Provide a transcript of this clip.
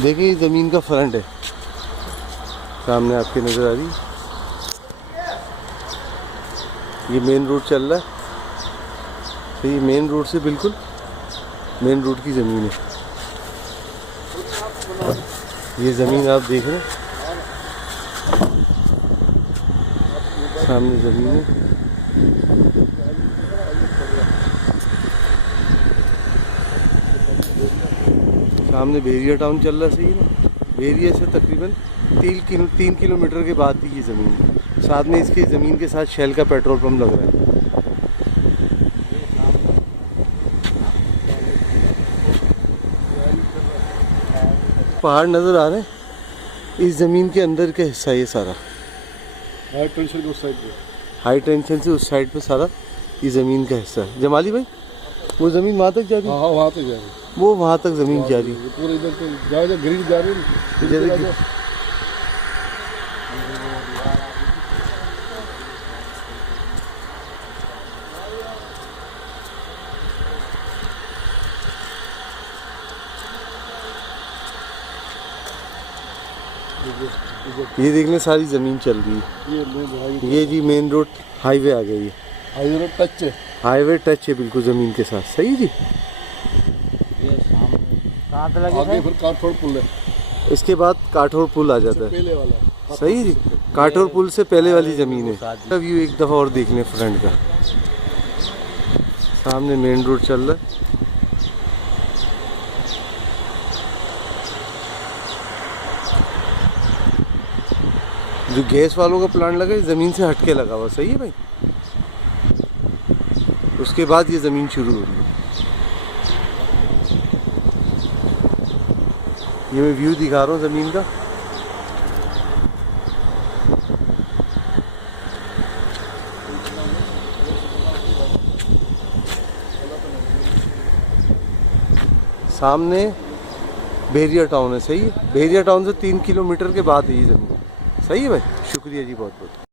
देखिए ये ज़मीन का फ्रंट है, सामने आपके नज़र आ रही है। ये मेन रोड चल रहा है, तो ये मेन रोड से बिल्कुल मेन रोड की ज़मीन है। ये ज़मीन आप देख रहे हैं, सामने ज़मीन है। सामने भेरिया टाउन चल रहा है, सही है ना। भेरिया से तकरीबन 3 किलोमीटर के बाद ही ये ज़मीन है। साथ में इसकी ज़मीन के साथ शेल का पेट्रोल पंप लग रहा है। पहाड़ नज़र आ रहे हैं, इस ज़मीन के अंदर का हिस्सा ये सारा हाई टेंशन के उस साइड पे, हाई टेंशन से उस साइड पे सारा ये ज़मीन का हिस्सा है। जमाली भाई वो ज़मीन वहाँ तक जा रही है? हाँ वहाँ तक जा रही है, वो वहाँ तक ज़मीन जा रही है। पूरे इधर तो जा ग्रिड जा रही है। ये देखने सारी ज़मीन चल रही है। ये जी मेन रोड हाईवे आ गई है। हाईवे टच है, हाईवे टच है बिल्कुल ज़मीन के साथ, सही जी। ये सामने आगे फिर काठोड़ पुल है, इसके बाद काठोड़ पुल आ जाता है, पहले वाला। सही जी। काठोड़ पुल से पहले वाली ज़मीन है। व्यू एक दफ़ा और देख लें फ्रंट का, सामने मेन रोड चल रहा है। जो गैस वालों का प्लांट लगा है ज़मीन से हटके लगा हुआ, सही है भाई। उसके बाद ये ज़मीन शुरू हो रही है। ये मैं व्यू दिखा रहा हूँ ज़मीन का। सामने भेरिया टाउन है, सही है। भेरिया टाउन से 3 किलोमीटर के बाद है ये ज़मीन, सही है भाई। शुक्रिया जी बहुत बहुत।